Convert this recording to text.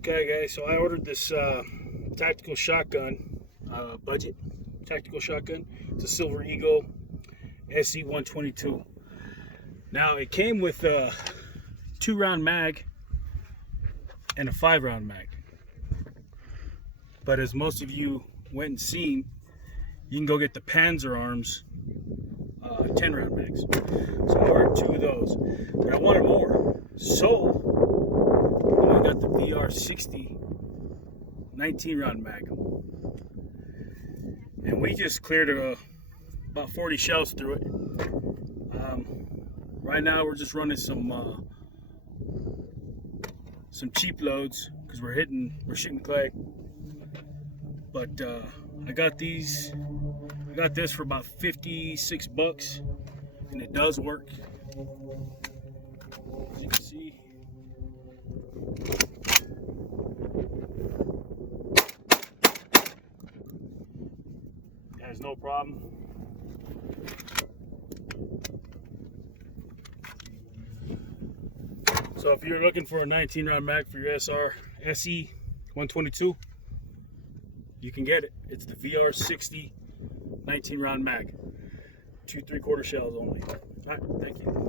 Okay guys, so I ordered this tactical shotgun, budget tactical shotgun. It's a Silver Eagle SE122. Now it came with a 2-round mag and a 5-round mag. But as most of you went and seen, you can go get the Panzer Arms 10-round mags. So I ordered 2 of those, but I wanted more. So I got the VR60 19-round mag, and we just cleared about 40 shells through it. Right now we're just running some cheap loads because we're shooting clay. But I got this for about 56 bucks, and it does work. As you can see, there's no problem. So if you're looking for a 19-round mag for your SE122, you can get it. It's the VR60 19-round mag. 2 3/4 shells only. All right, thank you.